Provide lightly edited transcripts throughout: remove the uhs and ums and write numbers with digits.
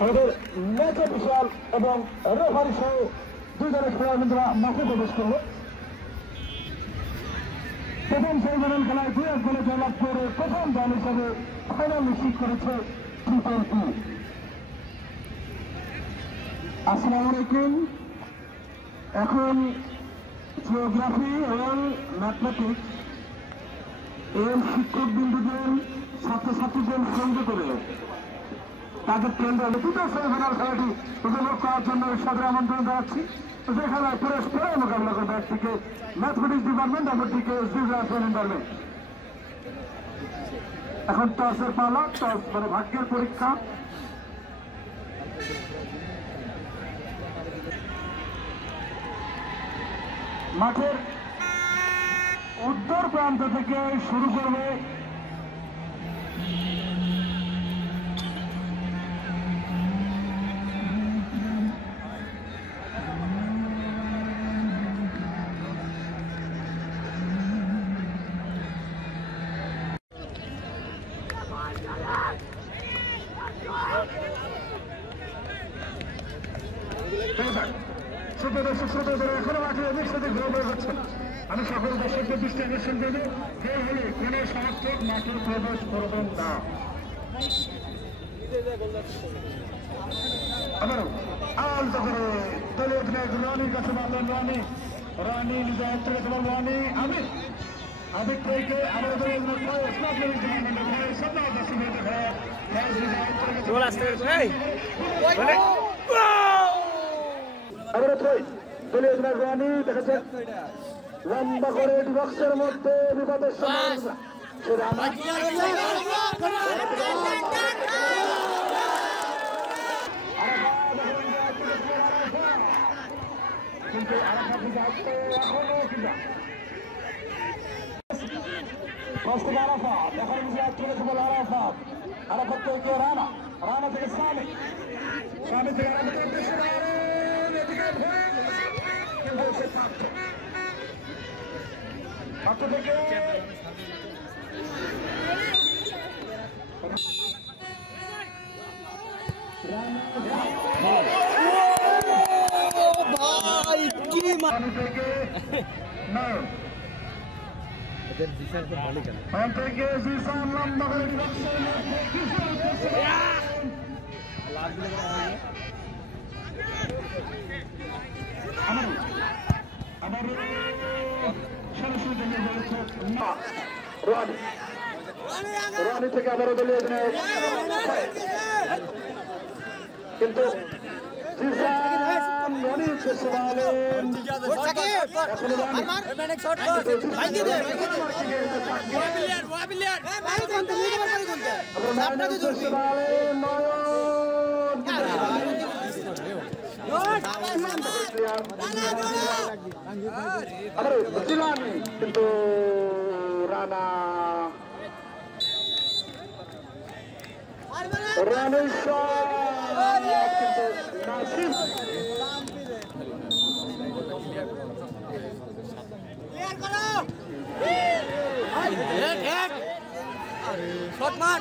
আমাদের match official এবং referee সহ দুজনের খেলোয়াড়রা মাঠে প্রবেশ করল। প্রথম সেমিফাইনাল খেলায় 2-1 গোলে জয়লাভ করে প্রথম দল হিসেবে ফাইনাল নিশ্চিত করেছে টি-20। আসসালামু আলাইকুম। এখন জিওগ্রাফি এবং ম্যাথমেটিক্স এর শিক্ষক বিন্দুদের ছাত্রছাত্রীদের সঙ্গে করে তাদের কেন্দ্রে দুটো সেমিফাইনাল খেলাটি উপভোগ করার জন্য সাদর আমন্ত্রণ জানাচ্ছি। যেখানে পরস্পরের মোকাবিলা করবে, একদিকে ম্যাথমেটিক্স ডিপার্টমেন্ট, অপরদিকে জিওগ্রাফি ডিপার্টমেন্ট। এখন টসের পালা, টস মানে ভাগ্যের পরীক্ষা। মাঠের উত্তর প্রান্ত থেকে শুরু করবে এখনো মাঠে অনেক সাথে ঘুরে হচ্ছেন। আমি সকল দর্শকদের দৃষ্টি আকর্ষণ করবো, কেউ হলে কোন সমর্থক মাঠে প্রবেশ করবেন না। আবারও আলতো করে দলীয় অধিনায়ক রনির কাছে মারলেন রানি নিজে হাত থেকে তোমার রানি আমির আবেগ থেকে আবার দলীয় দলীয় অধিনায়ক রানি দেখেছেন লম্বা করে বক্সের মধ্যে বিপদের সময় কিন্তু এখনো কিনা থেকে আরাফাত, এখন চলেছে বলে আরাফাত থেকে রানা থেকে স্বামী থেকে ছাত্র থেকে রানি থেকে আবারও দলীয় অধিনায়ক কিন্তু কিন্তু রানা রানের কিন্তু নাসির শট মার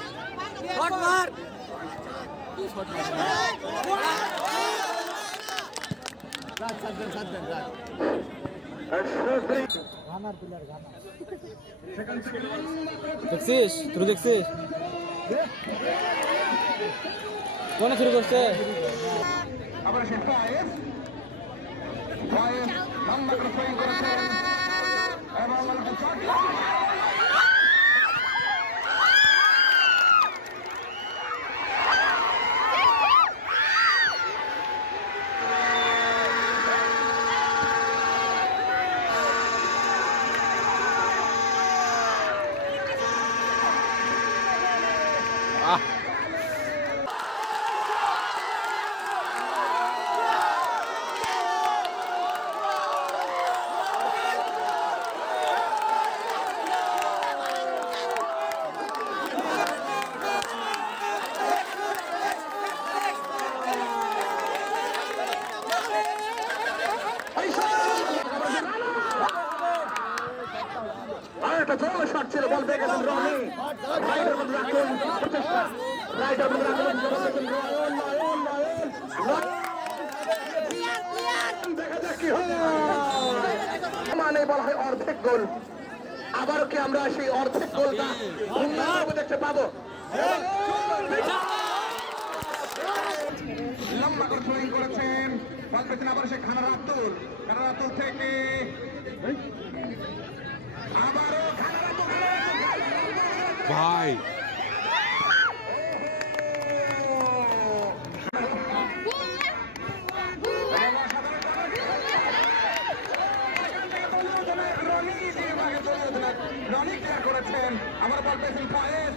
দেখছিস তুই দেখছিস কোন শুরু করছে আবার সে ফায়েজ লম্বা করে ফ্লাইং করেছেন এবং একটা জোর শট ছিল, বল পেয়ে গেছেন রনি। রাইডার মধ্যে রাখুন রাইডার মধ্যে রাখুন দেখা যাক কি হয় মানে বলা হয় অর্ধেক গোল আবারও কি আমরা সেই অর্ধেক গোলটা দেখতে পাবো লম্বা করে থ্রোয়িং করেছেন বল পেতেন আবার সে খানার আব্দুল থেকে আবারও খানার আব্দুল ভাই রনি ক্লিয়ার করেছেন আবার বল পেয়েছেন ফয়েজ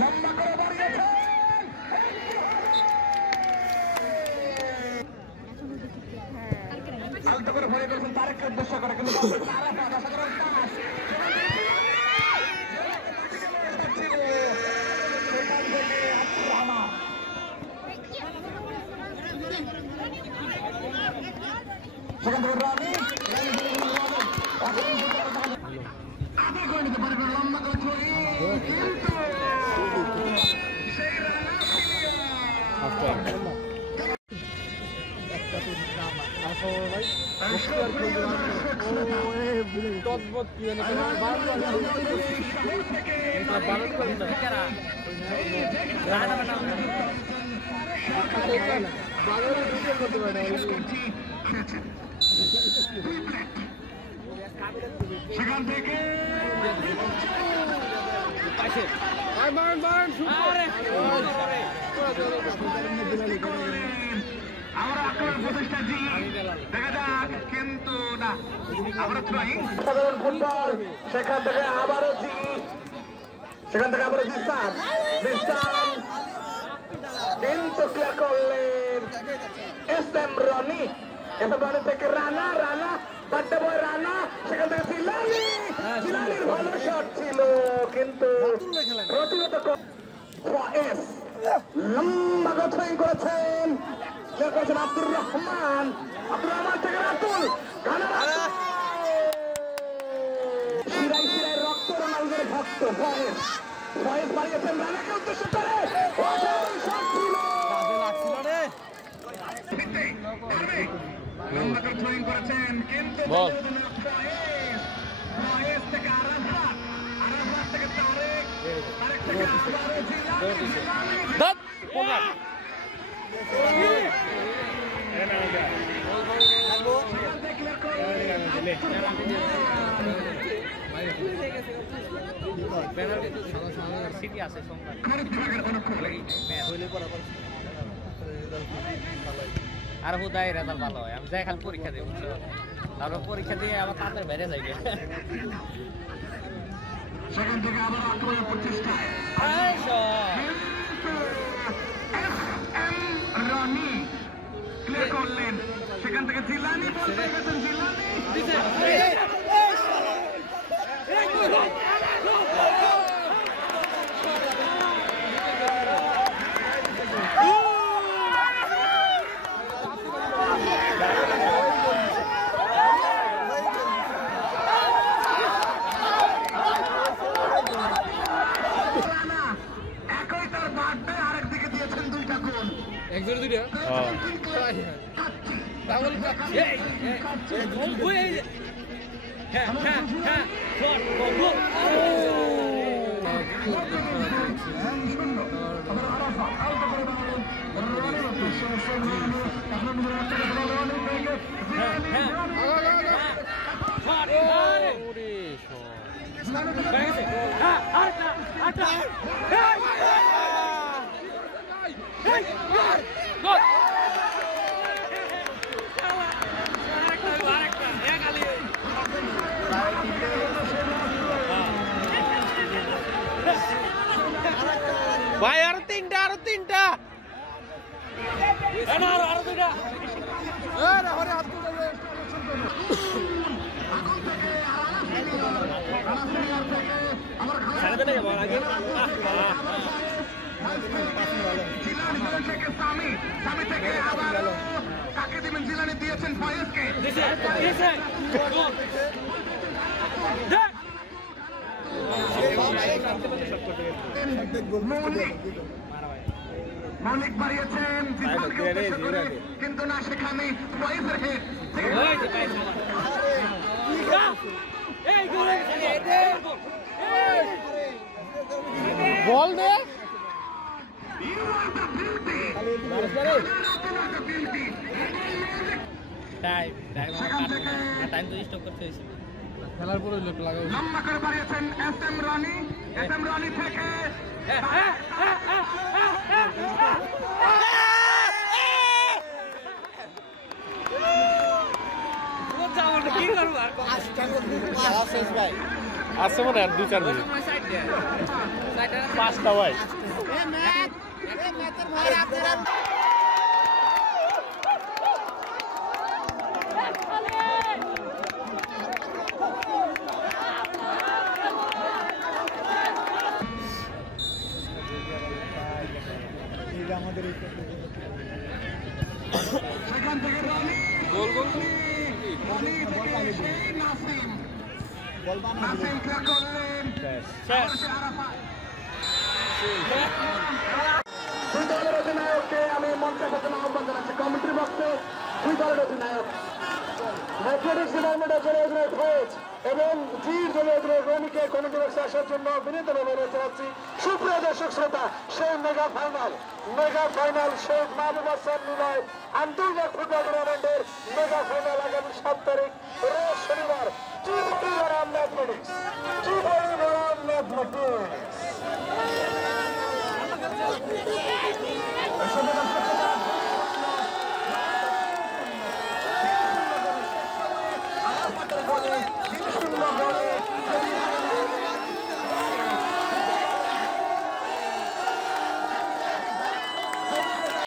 লম্বা করে বাড়িয়েছেন আলতো করে ভরে করেছেন তারেককে উদ্দেশ্য করে কিন্তু সেখান থেকে রানি আগে করে নিতে পারবে লম্বা করে ছড়ি কিন্তু সেই রানা সেখান থেকে আমরা আক্রমণ প্রচেষ্টা দেখা যাক কিন্তু না আমরা সাধারণ ফুটবল সেখান থেকে আবারও দিস্তান কিন্তু ক্লিয়ার করলেন এসএম রনি থেকে রানা বাড্ডে বয় রানা সেখান থেকে জিলানির ভালো শট ছিল কিন্তু প্রতিহত লম্বা গোছাই করেছেন আব্দুর রহমান থেকে রাতুল শিরাই রক্ত রোনালদোর ভক্ত ফয়েজ বাড়িয়েছেন রানাকে উদ্দেশ্য করে লম্বা করে থ্রোয়িং করেছেন কিন্তু ফয়েজ থেকে আরাফাত থেকে তারেক থেকে আর হুদাই রেজাল্ট ভালো হয় আমি যাই খালি পরীক্ষা দিই তারপর পরীক্ষা দিয়ে আবার তাড়াতাড়ি বেড়ে যাই সেখান থেকে আবার আক্রমণের প্রচেষ্টা রনি ক্লিয়ার করলেন সেখান থেকে জিলানি বল পেয়ে গেছেন জিলানি একই তার বার্থডে আরেকদিকে দিয়েছেন দুইটা গোল একজন দুইটা ভাই আরো তিনটা আরো দুইটা জিলানি দল থেকে সামি, সামি থেকে আবারও কাকে দিবেন? জিলানি দিয়েছেন ফয়েজকে। মৌলিক বাড়িয়েছেন জিসানকে উদ্দেশ্য করে, কিন্তু না, সেখানে ফয়েজের হেড। বল দে টাইম তো স্টপ করতে হয়েছে। খেলার পরে লোক লাগাবো। লম্বা করে বাড়িয়েছেন এসএম রানি, এসএম রানি থেকে আছে মনে হয় 2-4 মিনিট 5টা ভাই সেখান থেকে রানি, রানি থেকে নাসিম, নাসিম কে করলেন আরাফাত। দুই দলের অধিনায়ককে আমি মঞ্চে বসানো আহ্বান জানাচ্ছি। কমিটির বক্সে দুই দলের অধিনায়ক ম্যাথমেটিক্স ডিপার্টমেন্টের জন্য অধিনায়ক ফয়েজ এবং জির জন্য অধিনায়ক রনিকে কমিটি বক্সে আসার জন্য বিনীতভাবে অনুরোধ জানাচ্ছি। সুপ্রিয় দর্শক শ্রোতা, সেই মেগা ফাইনাল শেখ মাহবুব হাসান নিলয় আন্তর্জাতিক ফুটবল টুর্নামেন্টের মেগা ফাইনাল আগামী 7 তারিখ রোজ শনিবার ম্যাথমেটিক্স। ম্যাথমেটিক্স